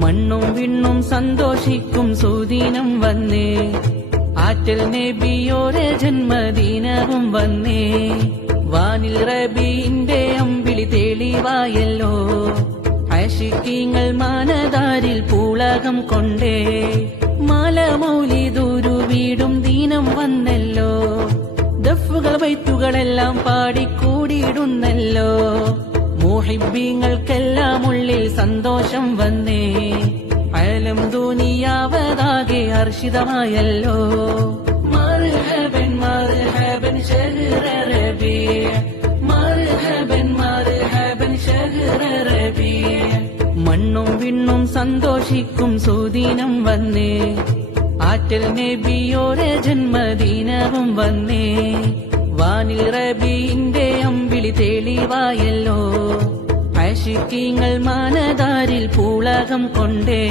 മണ്ണും വിണ്ണും സന്തോഷിക്കും സുദിനം വന്നേ, ആറ്റൽ നബിയോരെ ജന്മദിനവും വന്നേ. വാനിൽ റബീന്റെ അമ്പിളി തെളിവായല്ലോ, ആശിക്കീങ്ങൾ മാനദാരിൽ പൂളകം കൊണ്ടേ. മാല മൗലിദൂരു വീടും ദീനം വന്നല്ലോ, ദഫുകൾ ബൈത്തുകളെല്ലാം പാടിക്കൂടിയിടുന്നല്ലോ. മുഹിബ്ബീങ്ങൾക്കെല്ലാം ഉള്ളിൽ സന്തോഷം വന്നേ, അലം ദുനിയാവതാകെ ഹർഷിതമായല്ലോ. മർഹബൻ മർഹബൻ ശഹ്റ റബീഅ്, മർഹബൻ മർഹബൻ ശഹ്റ റബീഅ്. മണ്ണും വിണ്ണും സന്തോഷിക്കും സുദിനം വന്നേ, ആറ്റൽ നബിയോരെ ജന്മദിനവും വന്നേ. വാനിൽ റബീന്റെ അമ്പിളി തെളിവായല്ലോ, ആശിക്കീങ്ങൾ മാനദാരിൽ പൂളകം കൊണ്ടേ.